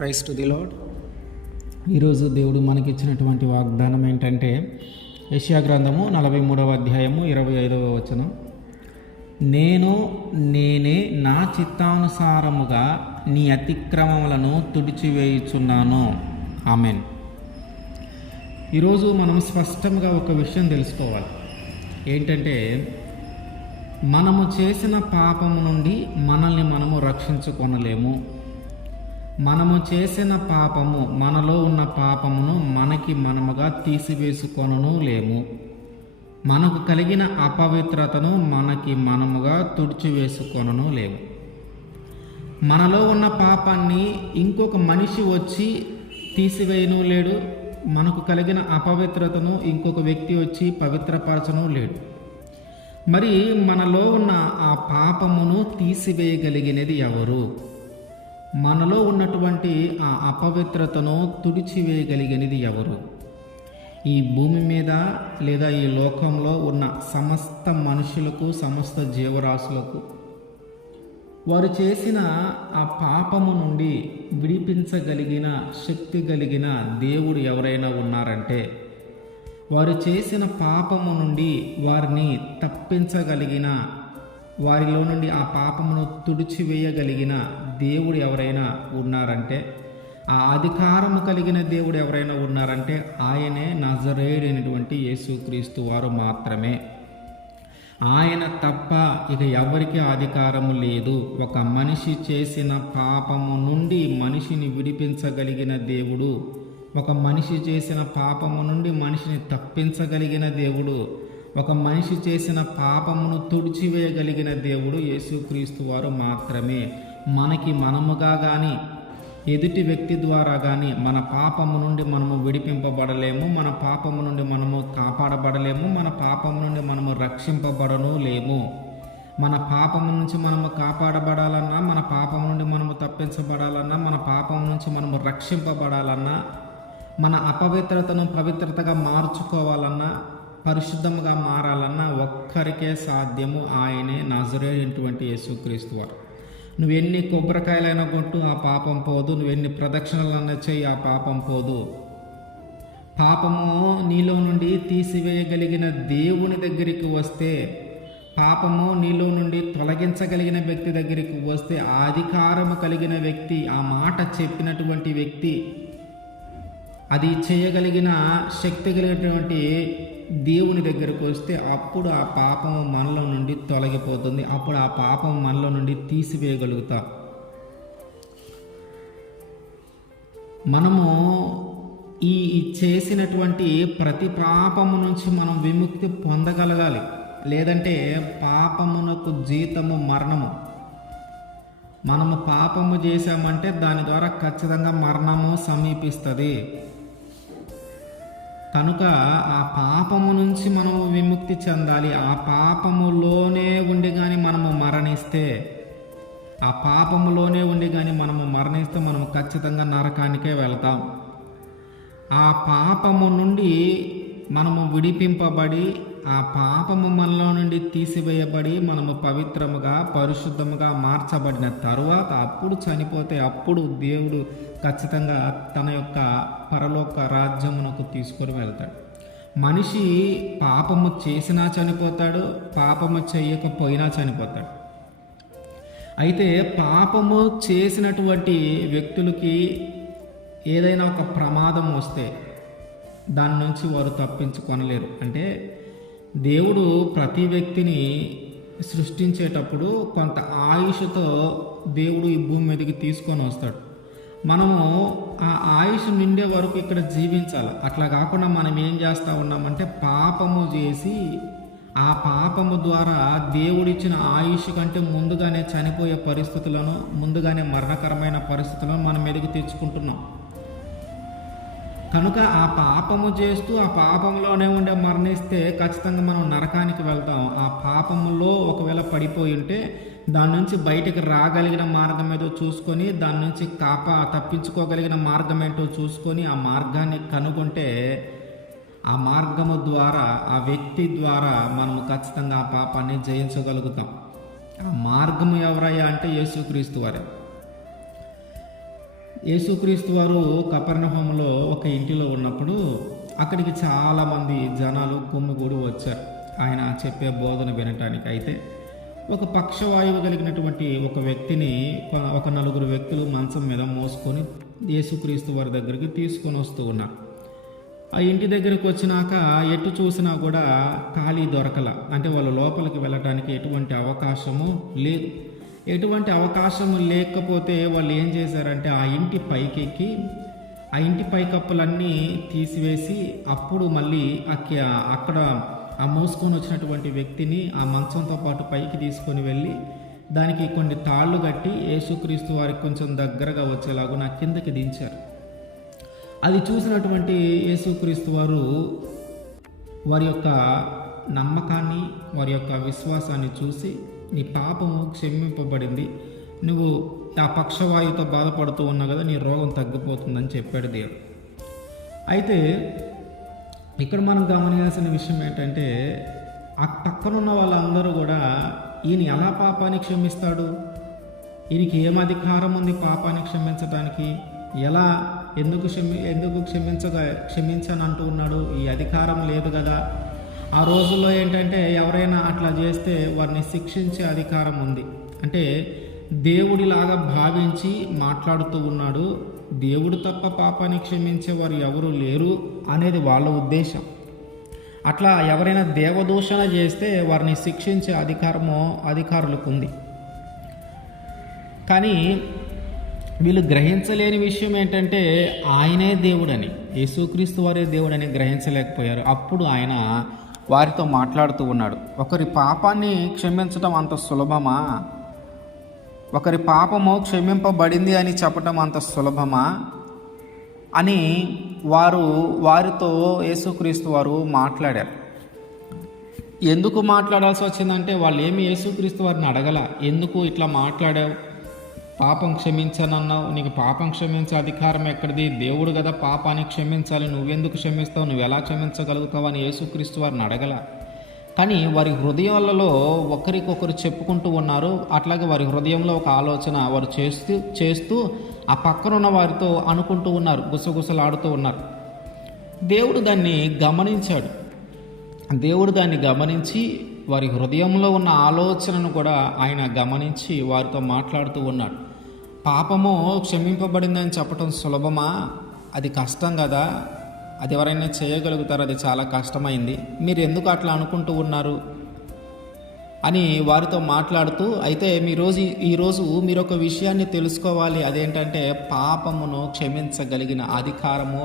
Praise to the lord. ఈరోజు దేవుడు మనకిచ్చినటువంటి వాగ్దానం ఏంటంటే యెషయా గ్రంథము 43వ అధ్యాయము 25వ వచనం. నేనే నా చిత్తానుసారముగా నీ అతిక్రమములను తుడిచివేయుచున్నాను. ఆమెన్. ఈరోజు మనం స్పష్టంగా ఒక విషయం తెలుసుకోవాలి. ఏంటంటే మనము చేసిన పాపము నుండి మనల్ని మనము రక్షించుకొనలేము. మనము చేసిన పాపము, మనలో ఉన్న పాపమును మనకి మనముగా తీసివేసుకొనను లేము. మనకు కలిగిన అపవిత్రతను మనకి మనముగా తుడిచివేసుకొనను లేము. మనలో ఉన్న పాపాన్ని ఇంకొక మనిషి వచ్చి తీసివేయను లేడు. మనకు కలిగిన అపవిత్రతను ఇంకొక వ్యక్తి వచ్చి పవిత్రపరచను లేడు. మరి మనలో ఉన్న ఆ పాపమును తీసివేయగలిగినది ఎవరు? మనలో ఉన్నటువంటి ఆ అపవిత్రతను తుడిచివేయగలిగినది ఎవరు? ఈ భూమి మీద లేదా ఈ లోకంలో ఉన్న సమస్త మనుషులకు, సమస్త జీవరాశులకు వారు చేసిన ఆ పాపము నుండి విడిపించగలిగిన శక్తి కలిగిన దేవుడు ఎవరైనా ఉన్నారంటే, వారు చేసిన పాపము నుండి వారిని తప్పించగలిగిన, వారిలో నుండి ఆ పాపమును తుడిచివేయగలిగిన దేవుడు ఎవరైనా ఉన్నారంటే, ఆ అధికారము కలిగిన దేవుడు ఎవరైనా ఉన్నారంటే ఆయనే నజరేయుడైనటువంటి యేసుక్రీస్తు వారు మాత్రమే. ఆయన తప్ప ఇక ఎవరికి అధికారము లేదు. ఒక మనిషి చేసిన పాపము నుండి మనిషిని విడిపించగలిగిన దేవుడు, ఒక మనిషి చేసిన పాపము నుండి మనిషిని తప్పించగలిగిన దేవుడు, ఒక మనిషి చేసిన పాపమును తుడిచివేయగలిగిన దేవుడు యేసుక్రీస్తు వారు మాత్రమే. మనకి మనముగా కానీ ఎదుటి వ్యక్తి ద్వారా కానీ మన పాపము నుండి మనము విడిపింపబడలేము. మన పాపము నుండి మనము కాపాడబడలేము. మన పాపము నుండి మనము రక్షింపబడను లేము. మన పాపము నుంచి మనము కాపాడబడాలన్నా, మన పాపము నుండి మనము తప్పించబడాలన్నా, మన పాపము నుంచి మనము రక్షింపబడాలన్నా, మన అపవిత్రతను పవిత్రతగా మార్చుకోవాలన్నా, పరిశుద్ధముగా మారాలన్నా ఒక్కరికే సాధ్యము. ఆయనే నజరేయుడైనటువంటి యేసుక్రీస్తు వారు. నువ్వెన్ని కొబ్బరికాయలైనా కొట్టు, ఆ పాపం పోదు. నువ్వెన్ని ప్రదక్షిణలైనా చేయి, ఆ పాపం పోదు. పాపము నీలో నుండి తీసివేయగలిగిన దేవుని దగ్గరికి వస్తే, పాపము నీలో నుండి తొలగించగలిగిన వ్యక్తి దగ్గరికి వస్తే, ఆ అధికారము కలిగిన వ్యక్తి, ఆ మాట చెప్పినటువంటి వ్యక్తి, అది చేయగలిగిన శక్తి కలిగినటువంటి దేవుని దగ్గరకు వస్తే అప్పుడు ఆ పాపము మనలో నుండి తొలగిపోతుంది. అప్పుడు ఆ పాపం మనలో నుండి తీసివేయగలుగుతాం. మనము ఈ చేసినటువంటి ప్రతి పాపము నుంచి మనం విముక్తి పొందగలగాలి. లేదంటే పాపమునకు జీతము మరణము. మనము పాపము చేశామంటే దాని ద్వారా ఖచ్చితంగా మరణము సమీపిస్తుంది. కనుక ఆ పాపము నుంచి మనము విముక్తి చెందాలి. ఆ పాపములోనే ఉండి కానీ మనము మరణిస్తే, ఆ పాపములోనే ఉండి కానీ మనము మరణిస్తే మనము ఖచ్చితంగా నరకానికే వెళ్తాం. ఆ పాపము నుండి మనము విడిపింపబడి, ఆ పాపము మనలో నుండి తీసివేయబడి, మనము పవిత్రముగా పరిశుద్ధముగా మార్చబడిన తరువాత అప్పుడు చనిపోతే అప్పుడు దేవుడు ఖచ్చితంగా తన యొక్క పరలోక రాజ్యమునకు తీసుకొని వెళ్తాడు. మనిషి పాపము చేసినా చనిపోతాడు, పాపము చేయకపోయినా చనిపోతాడు. అయితే పాపము చేసినటువంటి వ్యక్తులకి ఏదైనా ఒక ప్రమాదం వస్తే దాని నుంచి వారు తప్పించుకొనలేరు. అంటే దేవుడు ప్రతి వ్యక్తిని సృష్టించేటప్పుడు కొంత ఆయుష్తో దేవుడు ఈ భూమి మీదకి తీసుకొని వస్తాడు. మనము ఆ ఆయుష్ నిండే వరకు ఇక్కడ జీవించాలి. అట్లా కాకుండా మనం ఏం చేస్తూ ఉన్నామంటే పాపము చేసి ఆ పాపము ద్వారా దేవుడిచ్చిన ఆయుష్ కంటే ముందుగానే చనిపోయే పరిస్థితులను, ముందుగానే మరణకరమైన పరిస్థితులను మనం మీదకి తెచ్చుకుంటున్నాం. కనుక ఆ పాపము చేస్తూ ఆ పాపంలోనే ఉండే మరణిస్తే ఖచ్చితంగా మనం నరకానికి వెళ్తాం. ఆ పాపములో ఒకవేళ పడిపోయి ఉంటే దాని నుంచి బయటికి రాగలిగిన మార్గం ఏదో చూసుకొని, దాని నుంచి తప్పించుకోగలిగిన మార్గం ఏంటో చూసుకొని ఆ మార్గాన్ని కనుగొంటే, ఆ మార్గము ద్వారా, ఆ వ్యక్తి ద్వారా మనము ఖచ్చితంగా ఆ పాపాన్ని జయించగలుగుతాం. ఆ మార్గము ఎవరయ్యా అంటే యేసుక్రీస్తు వారే. యేసుక్రీస్తు వారు కపెర్నహూములో ఒక ఇంటిలో ఉన్నప్పుడు అక్కడికి చాలామంది జనాలు గుమిగూడి వచ్చారు ఆయన చెప్పే బోధన వినటానికి. అయితే ఒక పక్షవాయువు కలిగినటువంటి ఒక వ్యక్తిని ఒక నలుగురు వ్యక్తులు మంచం మీద మోసుకొని యేసుక్రీస్తు వారి దగ్గరికి తీసుకొని వస్తూ ఉన్నారు. ఆ ఇంటి దగ్గరికి వచ్చినాక ఎటు చూసినా కూడా ఖాళీ దొరకల. అంటే వాళ్ళు లోపలికి వెళ్ళటానికి ఎటువంటి అవకాశము లేదు. ఎటువంటి అవకాశం లేకపోతే వాళ్ళు ఏం చేశారంటే ఆ ఇంటి పైకెక్కి ఆ ఇంటి పైకప్పులన్నీ తీసివేసి అప్పుడు మళ్ళీ అక్కడ ఆ మోసుకొని వచ్చినటువంటి వ్యక్తిని ఆ మంచంతో పాటు పైకి తీసుకొని వెళ్ళి దానికి కొన్ని తాళ్ళు కట్టి యేసుక్రీస్తు వారికి కొంచెం దగ్గరగా వచ్చేలాగా నా కిందకి దించారు. అది చూసినటువంటి యేసుక్రీస్తు వారు వారి యొక్క నమ్మకాన్ని వారి యొక్క విశ్వాసాన్ని చూసి నీ పాపము క్షమింపబడింది, నువ్వు ఆ పక్షవాయువుతో బాధపడుతూ ఉన్నావు కదా, నీ రోగం తగ్గిపోతుందని చెప్పాడు దేవుడు. అయితే ఇక్కడ మనం గమనించాల్సిన విషయం ఏంటంటే ఆ పక్కనున్న వాళ్ళందరూ కూడా ఈయన ఎలా పాపాన్ని క్షమిస్తాడు, ఈయనకి ఏం అధికారం ఉంది పాపాన్ని క్షమించడానికి, ఎలా ఎందుకు క్షమించని అంటూ ఉన్నాడు, ఈ అధికారం లేదు కదా. ఆ రోజుల్లో ఏంటంటే ఎవరైనా అట్లా చేస్తే వారిని శిక్షించే అధికారం ఉంది. అంటే దేవుడిలాగా భావించి మాట్లాడుతూ ఉన్నాడు, దేవుడు తప్ప పాపాన్ని క్షమించేవారు ఎవరు లేరు అనేది వాళ్ళ ఉద్దేశం. అట్లా ఎవరైనా దేవదూషణ చేస్తే వారిని శిక్షించే అధికారులకు ఉంది. కానీ వీళ్ళు గ్రహించలేని విషయం ఏంటంటే ఆయనే దేవుడని, యేసుక్రీస్తు వారే దేవుడని గ్రహించలేకపోయారు. అప్పుడు ఆయన వారితో మాట్లాడుతూ ఉన్నాడు, ఒకరి పాపాన్ని క్షమించడం అంత సులభమా, ఒకరి పాపము క్షమింపబడింది అని చెప్పడం అంత సులభమా అని వారితో యేసుక్రీస్తు వారు మాట్లాడారు. ఎందుకు మాట్లాడాల్సి వచ్చిందంటే వాళ్ళు ఏమి యేసుక్రీస్తు వారిని అడగల, ఎందుకు ఇట్లా మాట్లాడావు, పాపం క్షమించనన్నావు, నీకు పాపం క్షమించే అధికారం ఎక్కడిది, దేవుడు కదా పాపాన్ని క్షమించాలి, నువ్వెందుకు క్షమిస్తావు, నువ్వు ఎలా క్షమించగలుగుతావు అని యేసుక్రీస్తు వారిని అడగల. కానీ వారి హృదయాలలో ఒకరికొకరు చెప్పుకుంటూ ఉన్నారు. అట్లాగే వారి హృదయంలో ఒక ఆలోచన వారు చేస్తూ ఆ పక్కనున్న వారితో అనుకుంటూ ఉన్నారు, గుసగుసలాడుతూ ఉన్నారు. దేవుడు దాన్ని గమనించాడు. దేవుడు దాన్ని గమనించి వారి హృదయంలో ఉన్న ఆలోచనను కూడా ఆయన గమనించి వారితో మాట్లాడుతూ ఉన్నాడు. పాపము క్షమింపబడిందని చెప్పటం సులభమా, అది కష్టం కదా, అది ఎవరైనా చేయగలుగుతారు, అది చాలా కష్టమైంది, మీరు ఎందుకు అట్లా అనుకుంటూ ఉన్నారు అని వారితో మాట్లాడుతూ, అయితే ఈరోజు మీరు ఒక విషయాన్ని తెలుసుకోవాలి, అదేంటంటే పాపమును క్షమించగలిగిన అధికారము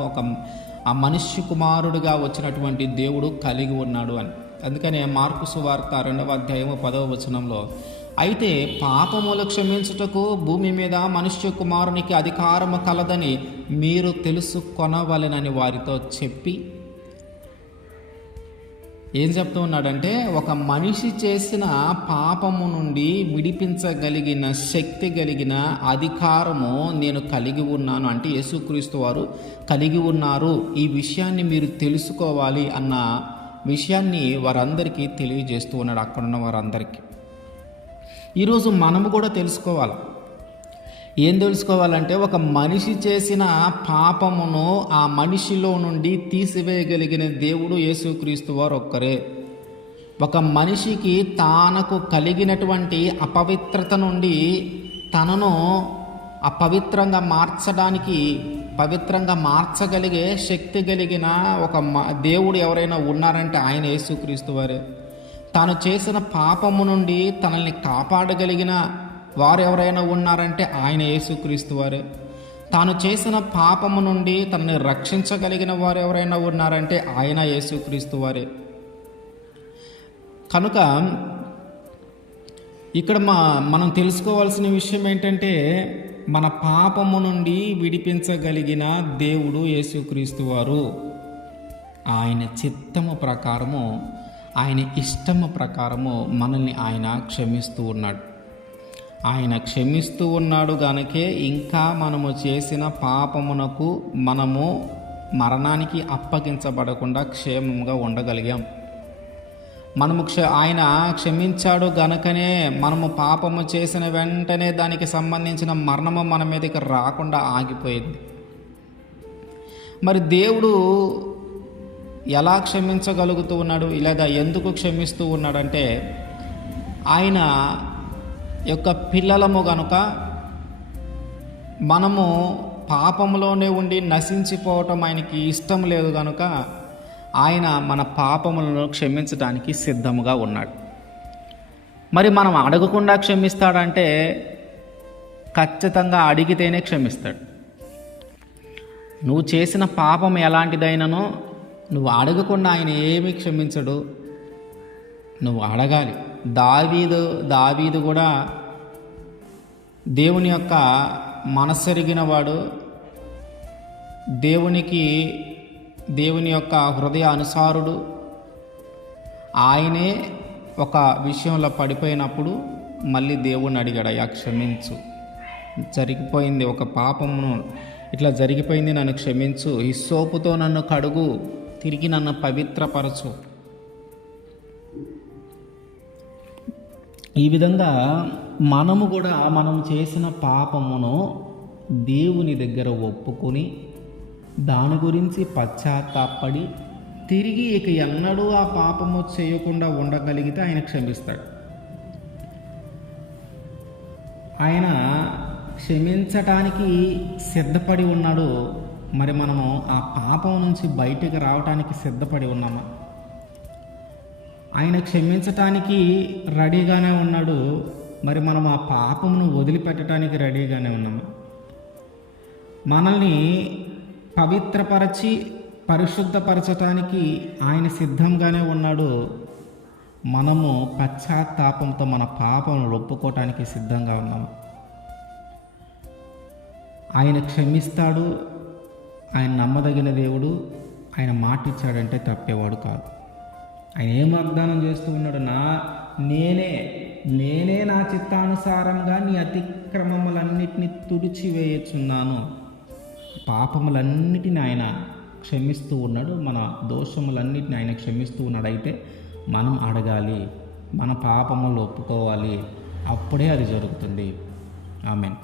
ఆ మనుష్య కుమారుడిగా వచ్చినటువంటి దేవుడు కలిగి ఉన్నాడు అని. అందుకనే మార్కు సువార్త 2వ అధ్యాయము 10వ వచనంలో, అయితే పాపములు క్షమించుటకు భూమి మీద మనుష్య కుమారునికి అధికారము కలదని మీరు తెలుసుకొనవలెనని వారితో చెప్పి ఏం చెప్తూ ఉన్నాడంటే, ఒక మనిషి చేసిన పాపము నుండి విడిపించగలిగిన శక్తి కలిగిన అధికారము నేను కలిగి ఉన్నాను, అంటే యేసుక్రీస్తు వారు కలిగి ఉన్నారు, ఈ విషయాన్ని మీరు తెలుసుకోవాలి అన్న విషయాన్ని వారందరికీ తెలియజేస్తూ ఉన్నాడు, అక్కడున్న వారందరికీ. ఈరోజు మనము కూడా తెలుసుకోవాలి. ఏం తెలుసుకోవాలంటే, ఒక మనిషి చేసిన పాపమును ఆ మనిషిలో నుండి తీసివేయగలిగిన దేవుడు యేసుక్రీస్తు వారు ఒక్కరే. ఒక మనిషికి తనకు కలిగినటువంటి అపవిత్రత నుండి తనను అపవిత్రంగా పవిత్రంగా మార్చగలిగే శక్తి కలిగిన ఒక దేవుడు ఎవరైనా ఉన్నారంటే ఆయన యేసుక్రీస్తు వారే. తాను చేసిన పాపము నుండి తనల్ని కాపాడగలిగిన వారు ఎవరైనా ఉన్నారంటే ఆయన యేసుక్రీస్తు వారే. తాను చేసిన పాపము నుండి తనని రక్షించగలిగిన వారు ఎవరైనా ఉన్నారంటే ఆయన యేసుక్రీస్తు వారే. కనుక ఇక్కడ మనం తెలుసుకోవాల్సిన విషయం ఏంటంటే, మన పాపము నుండి విడిపించగలిగిన దేవుడు యేసుక్రీస్తు వారు. ఆయన చిత్తము ప్రకారము, ఆయన ఇష్టము ప్రకారము మనల్ని ఆయన క్షమిస్తూ ఉన్నాడు. ఆయన క్షమిస్తూ ఉన్నాడు గనుకే ఇంకా మనము చేసిన పాపమునకు మనము మరణానికి అప్పగించబడకుండా క్షేమంగా ఉండగలిగాం. ఆయన క్షమించాడు గనుకనే మనము పాపము చేసిన వెంటనే దానికి సంబంధించిన మరణము మన మీదకి రాకుండా ఆగిపోయింది. మరి దేవుడు ఎలా క్షమించగలుగుతూ ఉన్నాడు, లేదా ఎందుకు క్షమిస్తూ ఉన్నాడంటే, ఆయన యొక్క పిల్లలము గనుక మనము పాపంలోనే ఉండి నశించిపోవటం ఆయనకి ఇష్టం లేదు కనుక ఆయన మన పాపములను క్షమించడానికి సిద్ధముగా ఉన్నాడు. మరి మనం అడగకుండా క్షమిస్తాడంటే ఖచ్చితంగా అడిగితేనే క్షమిస్తాడు. నువ్వు చేసిన పాపం ఎలాంటిదైననో నువ్వు అడగకుండా ఆయన ఏమీ క్షమించడు, నువ్వు అడగాలి. దావీదు కూడా దేవుని యొక్క మనస్సెరిగిన వాడు, దేవుని యొక్క హృదయ అనుసారుడు. ఆయనే ఒక విషయంలో పడిపోయినప్పుడు మళ్ళీ దేవుణ్ణి అడిగాడు, అయ్యా క్షమించు, జరిగిపోయింది ఒక పాపమును, ఇట్లా జరిగిపోయింది, నన్ను క్షమించు, హిస్సోపుతో నన్ను కడుగు, తిరిగి నన్ను పవిత్రపరచు. ఈ విధంగా మనము కూడా మనం చేసిన పాపమును దేవుని దగ్గర ఒప్పుకొని దాని గురించి పశ్చాత్తాపడి తిరిగి ఇక ఎన్నడూ ఆ పాపము చేయకుండా ఉండగలిగితే ఆయన క్షమిస్తాడు. ఆయన క్షమించటానికి సిద్ధపడి ఉన్నాడు. మరి మనము ఆ పాపం నుంచి బయటికి రావటానికి సిద్ధపడి ఉన్నామా? ఆయన క్షమించటానికి రెడీగానే ఉన్నాడు. మరి మనం ఆ పాపమును వదిలిపెట్టడానికి రెడీగానే ఉన్నామా? మనల్ని పవిత్రపరచి పరిశుద్ధపరచటానికి ఆయన సిద్ధంగానే ఉన్నాడు. మనము పశ్చాత్తాపంతో మన పాపమును ఒప్పుకోవటానికి సిద్ధంగా ఉన్నాము. ఆయన క్షమిస్తాడు. ఆయన నమ్మదగిన దేవుడు. ఆయన మాట ఇచ్చాడంటే తప్పేవాడు కాదు. ఆయన ఏం వాగ్దానం చేస్తూ ఉన్నాడు, నేనే నా చిత్తానుసారంగా నీ అతిక్రమములన్నిటినీ తుడిచివేయచున్నాను. పాపములన్నిటిని ఆయన క్షమిస్తూ ఉన్నాడు. మన దోషములన్నిటిని ఆయన క్షమిస్తూ ఉన్నాడు. అయితే మనం అడగాలి, మన పాపములు ఒప్పుకోవాలి, అప్పుడే అది జరుగుతుంది. ఆమేన్.